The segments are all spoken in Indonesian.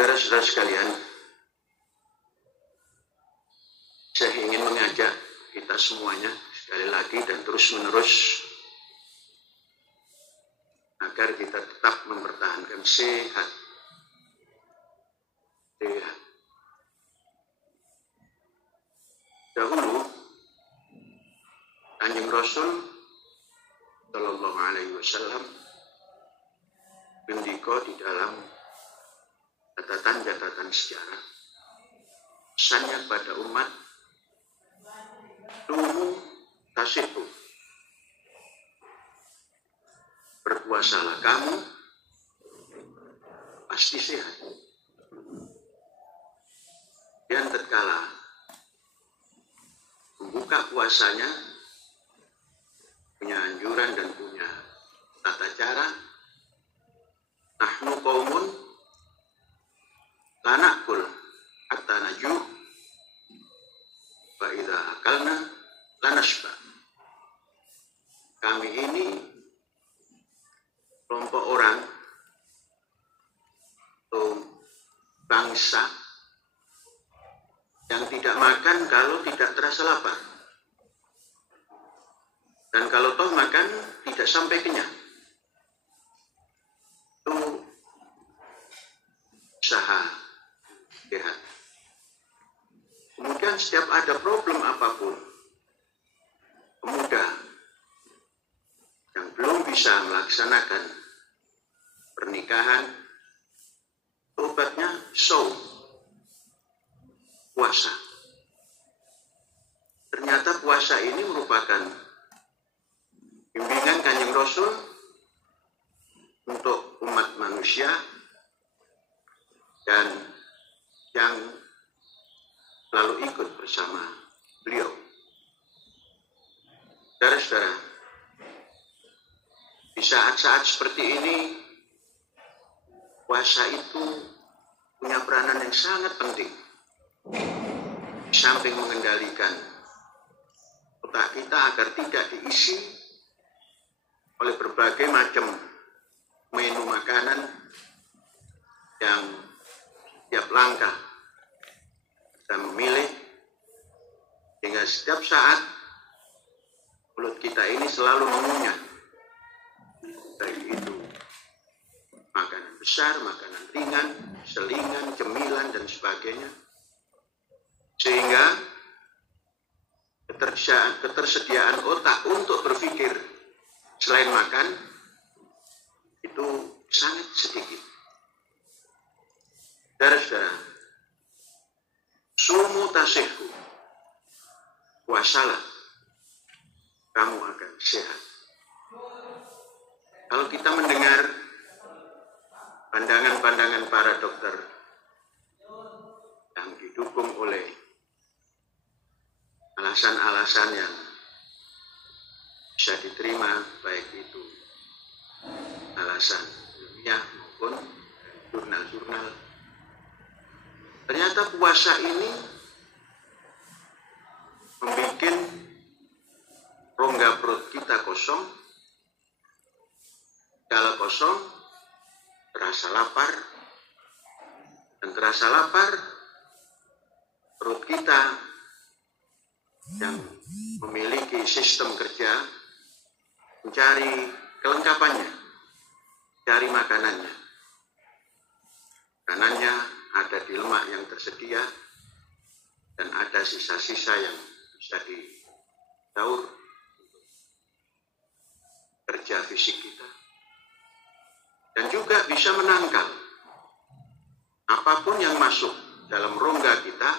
Saudara-saudara sekalian, saya ingin mengajak kita semuanya sekali lagi dan terus-menerus agar kita tetap mempertahankan sehat. Dahulu, Kanjeng Rasul Shallallahu Alaihi Wasallam mendiko di dalam catatan-catatan sejarah, pesannya pada umat, Tumu tasihu, berpuasalah kamu, pasti sehat. Dan tatkala membuka puasanya, punya anjuran dan punya tata cara. Nahnu qaumun la na'kul hatta najuh fa idza akalna la nashba. Kami ini kelompok orang atau bangsa yang tidak makan kalau tidak terasa lapar. Dan kalau toh makan tidak sampai kenyang. Itu usaha sehat. Kemudian setiap ada problem apapun, pemuda yang belum bisa melaksanakan pernikahan, obatnya saum, puasa. Ternyata puasa ini merupakan bimbingan Kanjeng Rasul untuk umat manusia dan yang lalu ikut bersama beliau. Saudara-saudara, di saat-saat seperti ini, puasa itu punya peranan yang sangat penting. Di samping mengendalikan otak kita agar tidak diisi oleh berbagai macam menu makanan yang setiap langkah kita memilih, sehingga setiap saat mulut kita ini selalu mengunyah, baik itu makanan besar, makanan ringan, selingan, cemilan, dan sebagainya, sehingga ketersediaan otak untuk berpikir selain makan itu sangat sedikit. Saudara-saudara, sumu tasihu, puasalah, kamu akan sehat. Kalau kita mendengar pandangan-pandangan para dokter yang didukung oleh alasan-alasan yang bisa diterima, baik itu alasan ilmiah maupun jurnal-jurnal, ternyata puasa ini membuat rongga perut kita kosong. Kalau kosong, terasa lapar, dan terasa lapar, perut kita yang memiliki sistem kerja mencari kelengkapannya, cari makanannya. Makanannya ada di lemak yang tersedia dan ada sisa-sisa yang bisa didaur kerja fisik kita, dan juga bisa menangkal apapun yang masuk dalam rongga kita.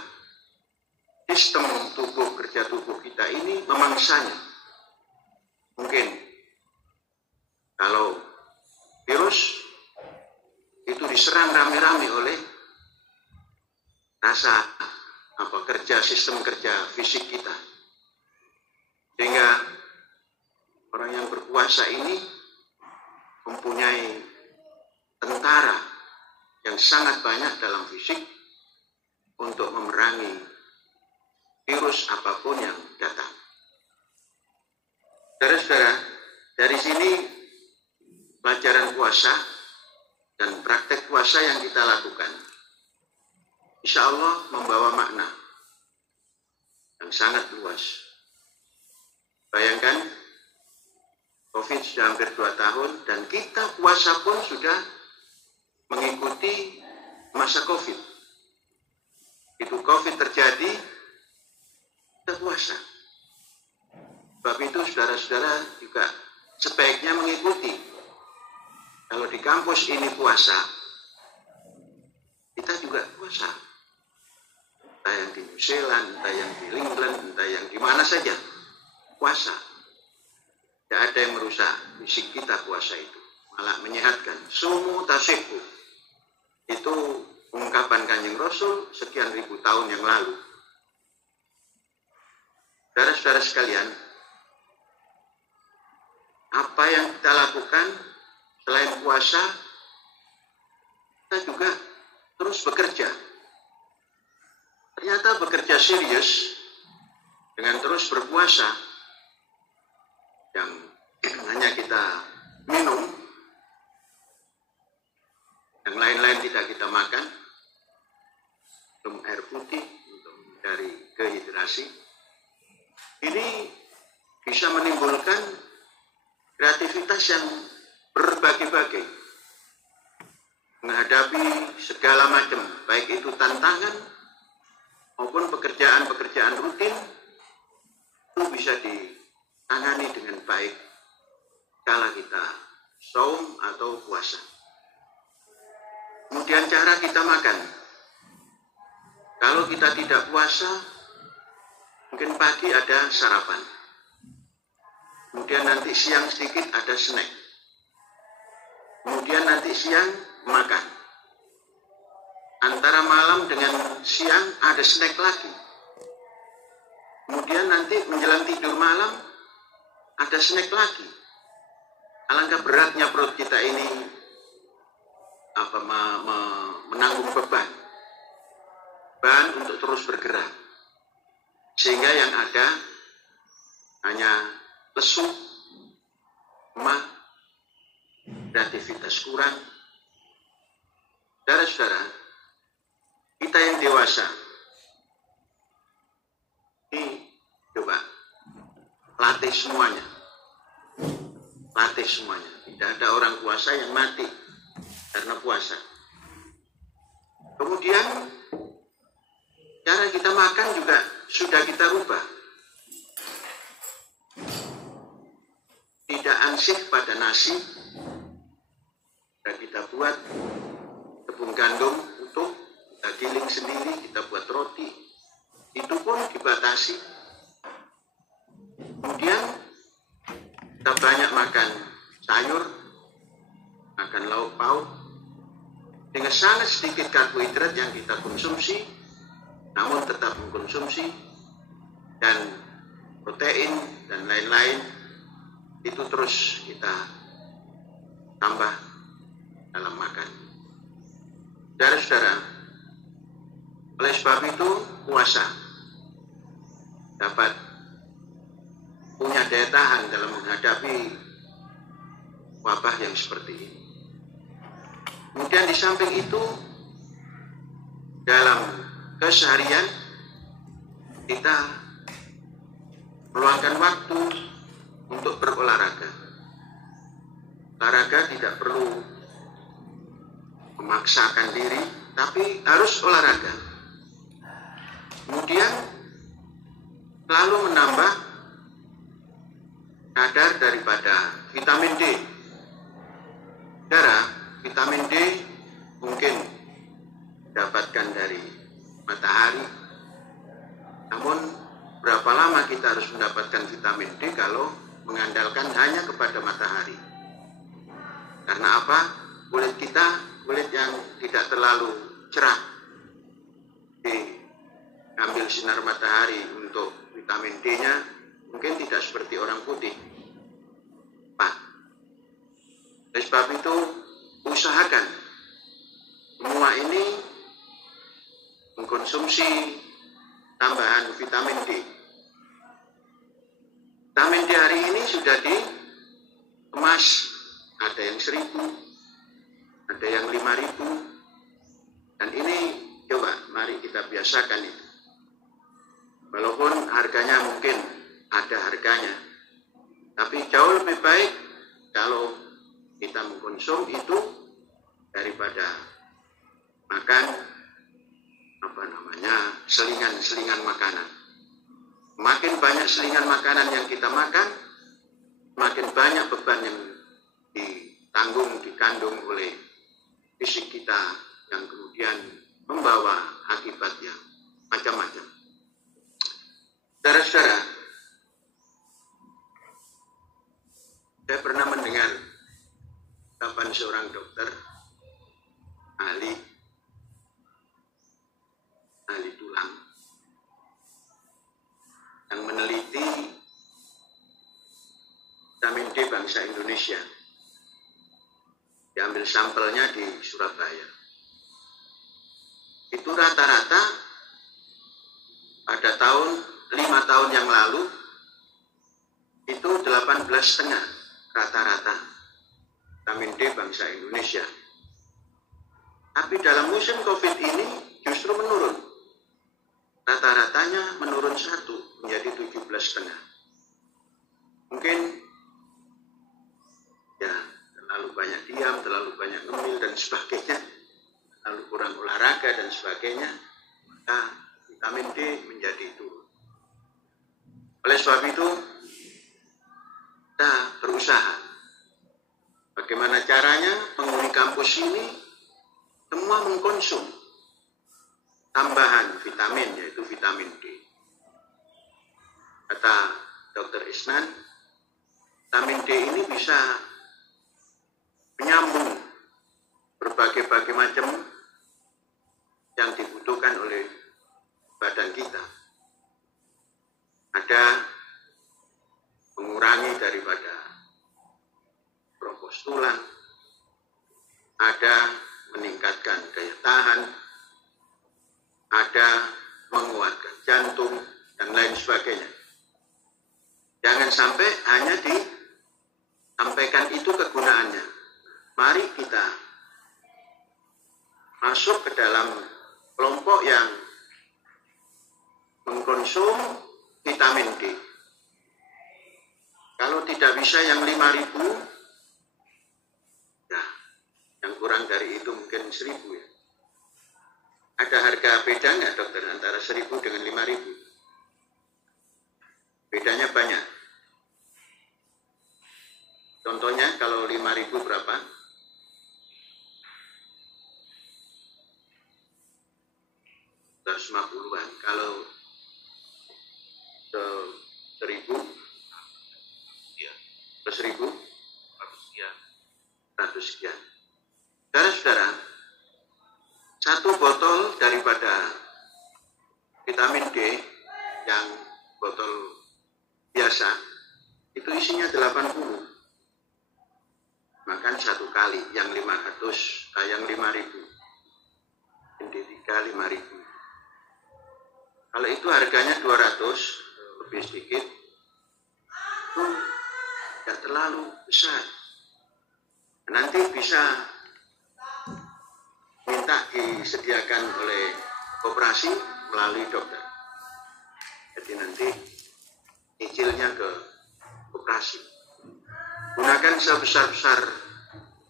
Sistem tubuh, kerja tubuh kita ini memangsanya. Mungkin kalau virus itu diserang rame-rame oleh sistem kerja fisik kita, sehingga orang yang berpuasa ini mempunyai tentara yang sangat banyak dalam fisik untuk memerangi virus apapun yang datang. Saudara-saudara, dari sini pelajaran puasa dan praktek puasa yang kita lakukan insya Allah membawa makna yang sangat luas. Bayangkan, COVID sudah hampir 2 tahun dan kita puasa pun sudah mengikuti masa COVID. Itu COVID terjadi, kita puasa. Sebab itu saudara-saudara juga sebaiknya mengikuti. Kalau di kampus ini puasa, kita juga puasa. Entah yang di New Zealand, entah yang di England, entah yang di mana saja, puasa. Tidak ada yang merusak fisik kita puasa itu, malah menyehatkan. Sumu tasihhu, itu ungkapan Kanjeng Rasul sekian ribu tahun yang lalu. Saudara-saudara sekalian, apa yang kita lakukan selain puasa, kita juga terus bekerja. Ternyata bekerja serius dengan terus berpuasa, yang hanya kita minum, yang lain-lain tidak kita makan, minum air putih untuk menghindari dehidrasi, ini bisa menimbulkan kreativitas yang berbagai-bagai menghadapi segala macam, baik itu tantangan maupun pekerjaan-pekerjaan rutin, itu bisa ditangani dengan baik kala kita saum atau puasa. Kemudian cara kita makan. Kalau kita tidak puasa, mungkin pagi ada sarapan. Kemudian nanti siang sedikit ada snack. Kemudian nanti siang makan. Antara malam dengan siang ada snack lagi. Kemudian nanti menjelang tidur malam ada snack lagi. Alangkah beratnya perut kita ini menanggung beban untuk terus bergerak. Sehingga yang ada hanya lesu, lemah, kreativitas kurang. Saudara-saudara, kita yang dewasa, ini coba latih semuanya. Latih semuanya. Tidak ada orang puasa yang mati karena puasa. Kemudian cara kita makan juga sudah kita rubah. Tidak ansih pada nasi, kita buat tepung gandum utuh, kita giling sendiri, kita buat roti. Itu pun dibatasi. Kemudian kita banyak makan sayur, makan lauk pauk, dengan sangat sedikit karbohidrat yang kita konsumsi, namun tetap mengkonsumsi, dan protein dan lain-lain, itu terus kita tambah dalam makan. Saudara-saudara, oleh sebab itu puasa dapat punya daya tahan dalam menghadapi wabah yang seperti ini. Kemudian di samping itu, dalam keseharian kita meluangkan waktu untuk berolahraga. Olahraga tidak perlu memaksakan diri, tapi harus olahraga. Kemudian selalu menambah kadar daripada vitamin D. Saudara, vitamin D mungkin dapatkan dari matahari. Namun berapa lama kita harus mendapatkan vitamin D kalau mengandalkan hanya kepada matahari? Karena apa? Kulit kita, kulit yang tidak terlalu cerah, diambil sinar matahari untuk vitamin D-nya mungkin tidak seperti orang putih. Oleh sebab itu, usahakan semua ini mengkonsumsi tambahan vitamin D. Vitamin D hari ini sudah dikemas, ada yang 1.000, ada yang 5.000, dan ini coba mari biasakan itu. Walaupun harganya mungkin ada harganya, tapi jauh lebih baik kalau kita mengkonsum itu daripada makan selingan-selingan makanan. Makin banyak selingan makanan yang kita makan, makin banyak beban yang dikandung oleh fisik kita yang kemudian membawa akibat yang macam-macam. Saudara-saudara, saya pernah mendengar ucapan seorang dokter ahli tulang yang meneliti vitamin D bangsa Indonesia. Diambil sampelnya di Surabaya. Itu rata-rata pada 5 tahun yang lalu itu 18,5 rata-rata vitamin D bangsa Indonesia. Tapi dalam musim COVID ini justru menurun. Rata-ratanya menurun 1 menjadi 17,5. Mungkin ya terlalu banyak diam, terlalu banyak ngemil dan sebagainya, terlalu kurang olahraga dan sebagainya, maka vitamin D menjadi turun. Oleh sebab itu, kita berusaha. Bagaimana caranya penghuni kampus ini semua mengkonsum tambahan vitamin, yaitu vitamin D. Kata Dr. Isnan, vitamin D ini bisa menyambung berbagai macam yang dibutuhkan oleh badan kita. Ada mengurangi daripada keropos tulang, ada meningkatkan daya tahan, ada menguatkan jantung, dan lain sebagainya. Jangan sampai hanya disampaikan itu kegunaannya. Mari kita masuk ke dalam kelompok yang mengkonsum vitamin D. Kalau tidak bisa yang 5.000, nah, yang kurang dari itu mungkin 1.000 ya. Ada harga beda nggak dokter antara 1.000 dengan 5.000? Bedanya banyak. Contohnya kalau 5.000 berapa? 150-an. Kalau 1.000 ya, 1.000 100 sekian. Saudara-saudara, satu botol daripada vitamin D yang botol biasa itu isinya 80. Makan 1 kali yang 500, yang 5.000. Ini 3 5.000. Kalau itu harganya 200, lebih sedikit, itu tidak terlalu besar. Nanti bisa minta disediakan oleh koperasi melalui dokter. Jadi nanti cicilnya ke koperasi. Gunakan sebesar-besar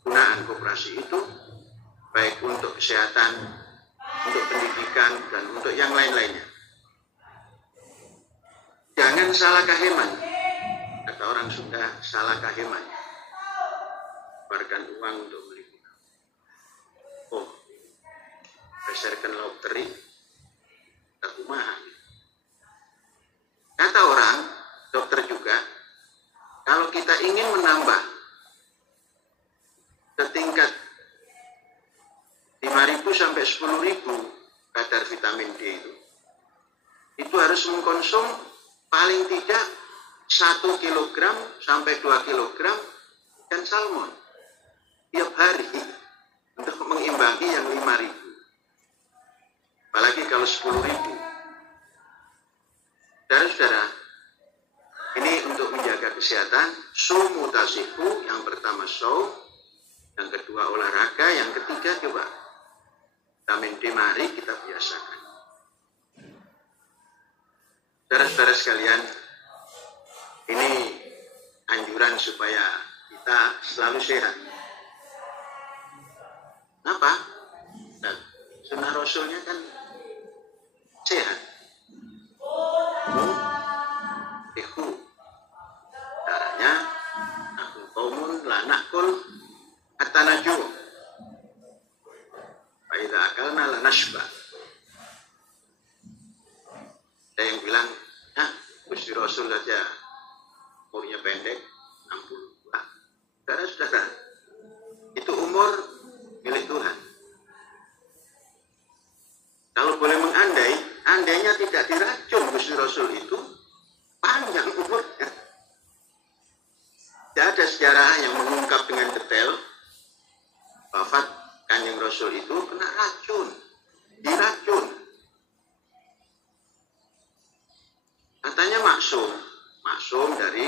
gunaan koperasi itu, baik untuk kesehatan, untuk pendidikan, dan untuk yang lain-lainnya. Jangan salah kaheman. Kata orang Sunda, salah kaheman. Keluarkan uang untuk beli. Oh, berdasarkan lauk teri, tak kumaha. Kata orang, dokter juga, kalau kita ingin menambah setingkat 5.000 sampai 10.000 kadar vitamin D itu harus mengkonsum paling tidak 1 kilogram sampai 2 kilogram ikan salmon tiap hari untuk mengimbangi yang 5.000. Apalagi kalau 10.000. Saudara-saudara, ini untuk menjaga kesehatan, sumu tasifu, yang pertama saum, yang kedua olahraga, yang ketiga coba vitamin D, mari kita biasakan. Saudara-saudara sekalian, ini anjuran supaya kita selalu sehat. Kenapa? Dan sunnah Rasulnya kan sehat. Ihu. Caranya, aku kaumun la nakul hatta najur. Fa idza akalna la nashba. Ada yang bilang, Gusti Rasul saja umurnya pendek, 62. Saudara-saudara, itu umur milik Tuhan. Kalau boleh mengandai, andainya tidak diracun Gusti Rasul itu panjang umurnya. Tidak ada sejarah yang mengungkap dengan detail wafat Kanjeng Rasul itu kena racun, diracun. Katanya maksum dari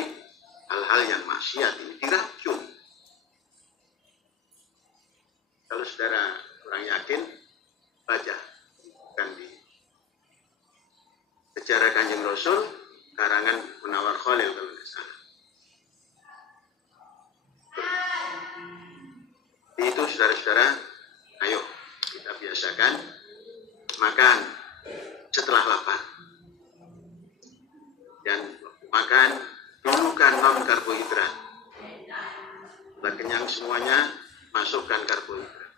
hal-hal yang maksiat ini diracun. Kalau saudara kurang yakin, baca kan di sejarah Kanjeng Rasul karangan Munawar Khalil kalau tidak salah. Itu saudara-saudara, ayo kita biasakan makan setelah lapar. Dan makan dulukan non karbohidrat. Setelah kenyang semuanya, masukkan karbohidrat.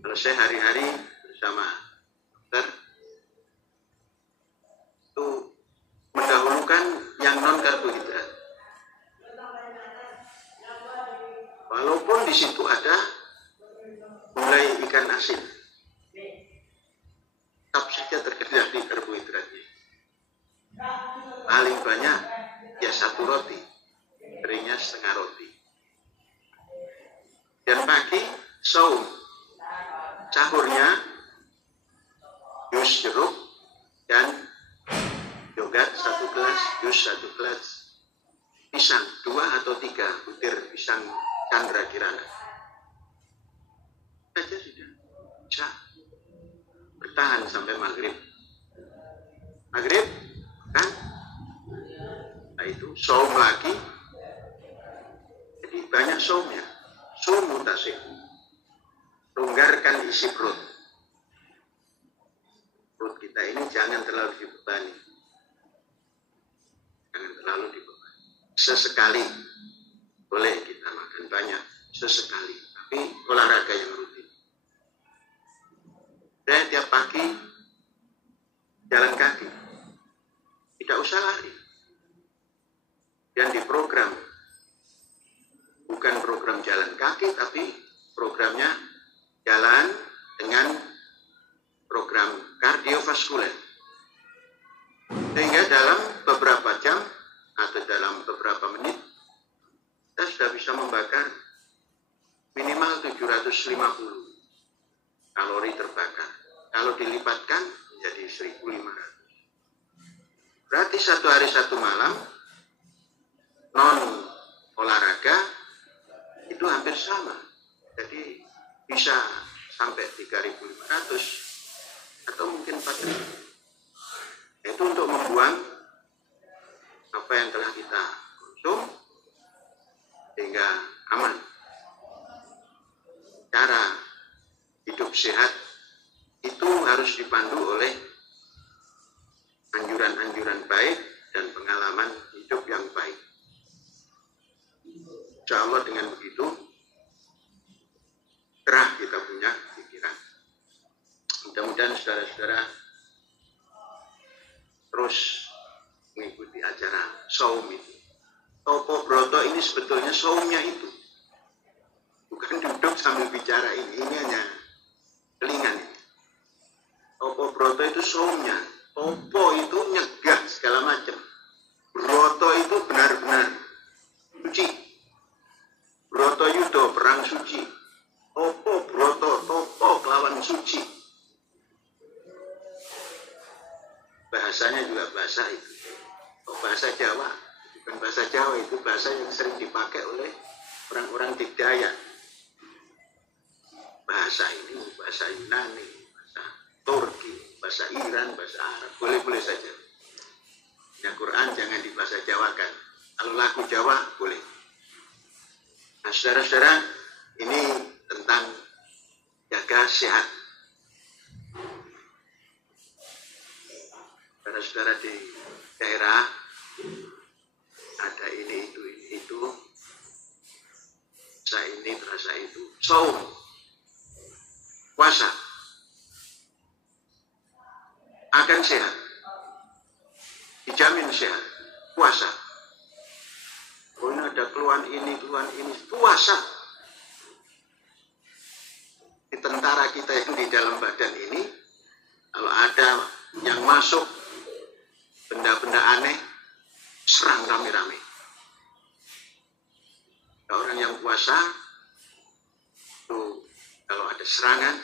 Kalau saya hari-hari bersama dokter itu mendahulukan yang non karbohidrat. Walaupun di situ ada mulai ikan asin, tetap saja terjadi karbohidratnya. Paling banyak ya 1 roti, keringnya setengah roti. Dan pagi saum, sahurnya jus jeruk dan yogurt 1 gelas, jus 1 gelas, pisang 2 atau 3 butir pisang Chandra Kirana. Saja sudah bisa bertahan sampai maghrib. Maghrib kan? Nah itu saum lagi. Jadi banyak saumnya. Saum mutasik. Longgarkan isi perut. Perut kita ini jangan terlalu dibebani. Jangan terlalu dibebani. Sesekali boleh kita makan banyak. Sesekali. Tapi olahraga yang rutin. Saya tiap pagi jalan kaki. Tidak usah lari. Dan di program, bukan program jalan kaki, tapi programnya jalan dengan program kardiovaskuler. Sehingga dalam beberapa jam atau dalam beberapa menit, kita sudah bisa membakar minimal 750 kalori terbakar. Kalau dilipatkan menjadi 1.500. Berarti 1 hari 1 malam non olahraga itu hampir sama. Jadi bisa sampai 3.500 atau mungkin 4.000. Itu untuk membuang apa yang telah kita konsum sehingga aman. Cara hidup sehat itu harus dipandu oleh anjuran-anjuran baik dan pengalaman hidup yang baik. Insya Allah dengan begitu cerah kita punya pikiran. Mudah-mudahan saudara-saudara terus mengikuti acara saum itu. Topo Broto ini sebetulnya saumnya itu. Bukan duduk sambil bicara ini hanya telingan ini. Topo Broto itu saumnya. Topo itu nyegah segala macam. Broto itu benar-benar suci. Broto Yudo perang suci. Topo Broto, Topo kelawan suci. Bahasanya juga bahasa itu. Bahasa Jawa, bukan bahasa Jawa, itu bahasa yang sering dipakai oleh orang-orang Digdaya. Bahasa ini, bahasa Yunani, bahasa Turki, bahasa bahasa Iran, bahasa Arab, boleh-boleh saja. Ya Quran jangan dibahasa Jawakan. Kalau lagu Jawa boleh. Nah, saudara-saudara, ini tentang jaga sehat. Saudara-saudara di daerah ada ini itu, terasa ini terasa itu. Saum, puasa akan sehat, dijamin sehat. Puasa. Oh ini ada keluhan ini, puasa. Di tentara kita yang di dalam badan ini, kalau ada yang masuk benda-benda aneh, serang rame-rame. Orang yang puasa, itu kalau ada serangan,